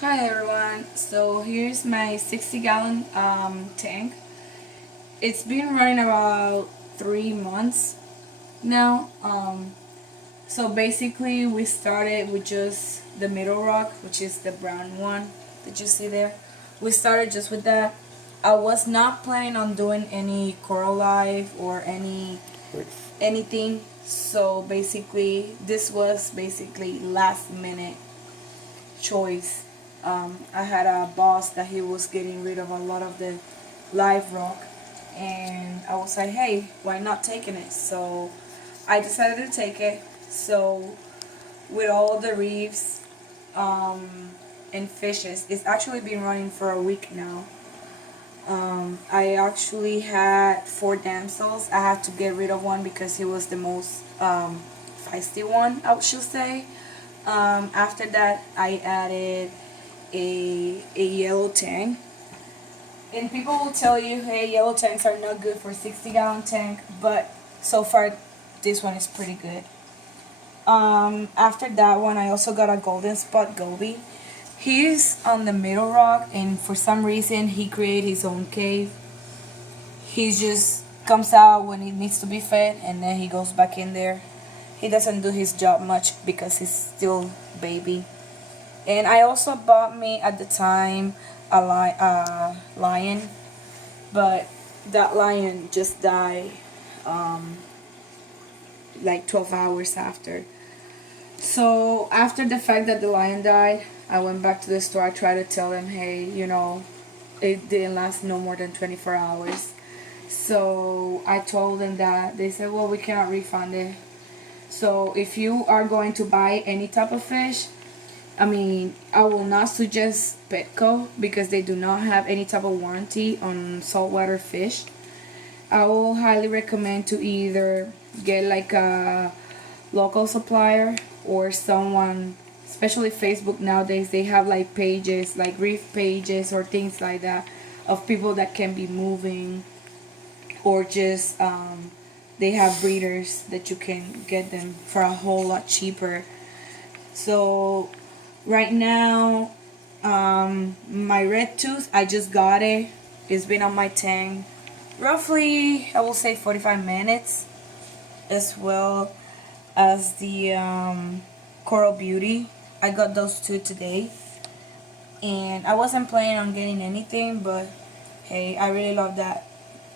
Hi everyone, so here's my 60-gallon tank. It's been running about 3 months now. So basically we started with just the middle rock, which is the brown one that you see there. We started just with that. I was not planning on doing any coral life or anything. So basically this was basically last minute choice. I had a boss that he was getting rid of a lot of the live rock, and I was like, hey, why not taking it? So I decided to take it. So with all the reefs and fishes, it's actually been running for a week now. I actually had 4 damsels. I had to get rid of one because he was the most feisty one, I should say. After that, I added a yellow tank. And people will tell you, hey, yellow tanks are not good for 60-gallon tank, but so far this one is pretty good. After that one, I also got a golden spot goby. He's on the middle rock, and for some reason, he created his own cave. He just comes out when he needs to be fed, and then he goes back in there. He doesn't do his job much because he's still baby. And I also bought me at the time a lion, but that lion just died like 12 hours after. So after the fact that the lion died, I went back to the store. I tried to tell them, hey, it didn't last no more than 24 hours. So I told them that. They said, well, we cannot refund it. So if you are going to buy any type of fish, I will not suggest Petco because they do not have any type of warranty on saltwater fish. I will highly recommend to either get like a local supplier or someone, especially Facebook nowadays, they have like pages, like Reef pages or things like that of people that can be moving, or just they have breeders that you can get them for a whole lot cheaper. So right now, my red tooth, I just got it. It's been on my tank roughly, I will say 45 minutes, as well as the Coral Beauty. I got those two today. And I wasn't planning on getting anything, but hey, I really love that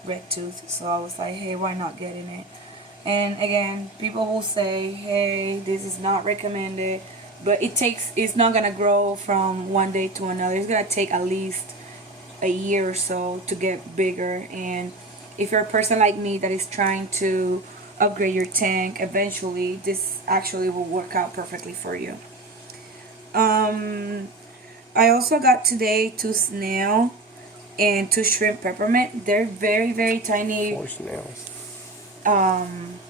red tooth. So I was like, hey, why not getting it? And again, people will say, hey, this is not recommended, but it's not gonna grow from one day to another. It's gonna take at least a year or so to get bigger. And if you're a person like me that is trying to upgrade your tank eventually, this actually will work out perfectly for you. um I also got today 2 snail and 2 shrimp peppermint. They're very, very tiny. 4 snails. um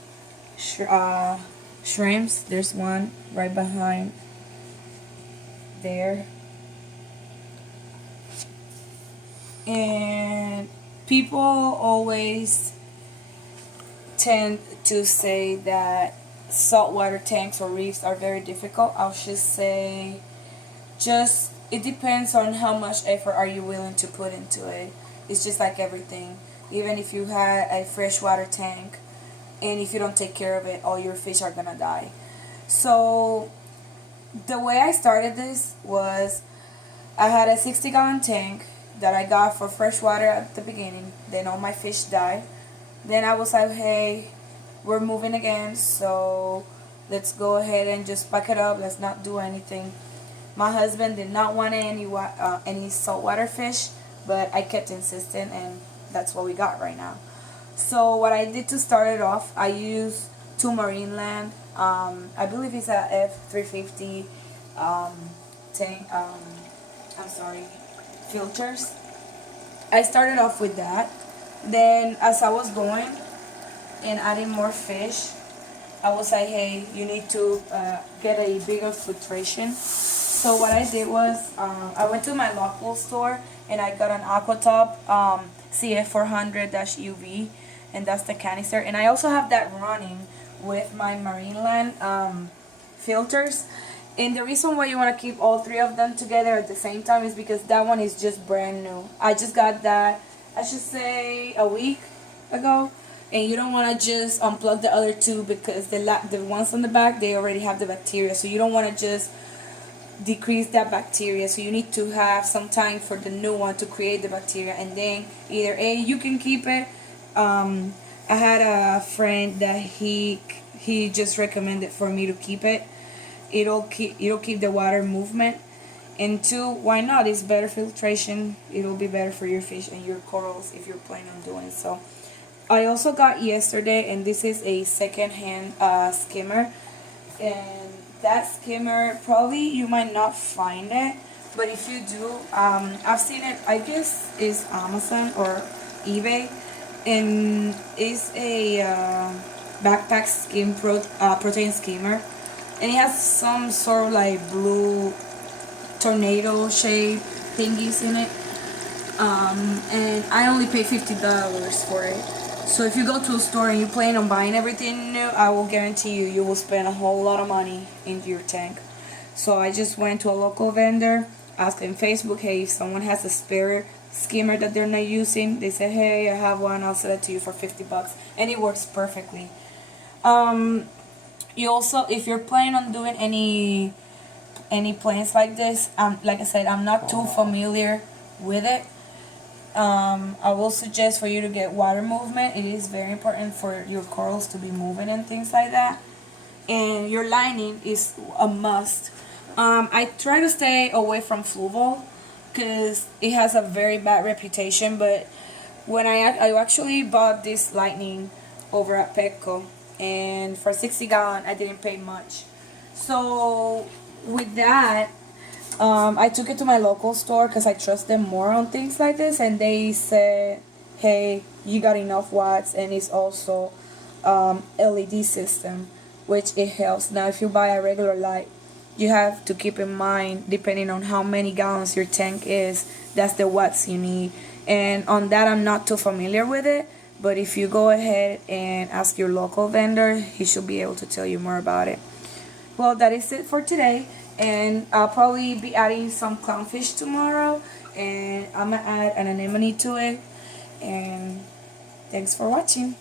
sh- uh Shrimps. There's one right behind there. And people always tend to say that saltwater tanks or reefs are very difficult. I'll just say, just it depends on how much effort are you willing to put into it. It's just like everything. Even if you had a freshwater tank, and if you don't take care of it, all your fish are gonna die. So the way I started this was, I had a 60-gallon tank that I got for freshwater at the beginning. Then all my fish died. Then I was like, hey, we're moving again, so let's go ahead and just pack it up. Let's not do anything. My husband did not want any saltwater fish, but I kept insisting, and that's what we got right now. So what I did to start it off, I used 2 Marineland. I believe it's a F350 tank. I'm sorry, filters. I started off with that. Then as I was going and adding more fish, I was like, hey, you need to get a bigger filtration. So what I did was, I went to my local store and I got an Aquatop CF400-UV, and that's the canister. And I also have that running with my Marineland filters. And the reason why you want to keep all three of them together at the same time is because that one is just brand new. I just got that, I should say, a week ago. And you don't want to just unplug the other two because the ones on the back, they already have the bacteria. So you don't want to just decrease that bacteria. So you need to have some time for the new one to create the bacteria. And then either A, you can keep it. I had a friend that he just recommended for me to keep it. It'll keep the water movement. And two, why not? It's better filtration. It'll be better for your fish and your corals if you're planning on doing so. I also got yesterday, and this is a second-hand skimmer. And that skimmer, probably you might not find it, but if you do, I've seen it, I guess it's Amazon or eBay, and it's a backpack protein skimmer, and it has some sort of like blue tornado shape thingies in it, and I only paid $50 for it. So if you go to a store and you plan on buying everything new, I will guarantee you will spend a whole lot of money into your tank. So I just went to a local vendor, asked in Facebook, hey, if someone has a spare skimmer that they're not using, they said, hey, I have one, I'll sell it to you for $50, and it works perfectly. You also, if you're planning on doing any plans like this, like I said, I'm not too familiar with it. I will suggest for you to get water movement. It is very important for your corals to be moving and things like that. And your lining is a must. I try to stay away from Fluval because it has a very bad reputation. But when I actually bought this lining over at Petco, and for 60 gallon, I didn't pay much. So with that, I took it to my local store because I trust them more on things like this, and they said, hey, you got enough watts, and it's also LED system, which it helps. Now if you buy a regular light, you have to keep in mind, depending on how many gallons your tank is, that's the watts you need. And on that, I'm not too familiar with it, but if you go ahead and ask your local vendor, he should be able to tell you more about it. Well, that is it for today, and I'll probably be adding some clownfish tomorrow, and I'm gonna add an anemone to it. And thanks for watching.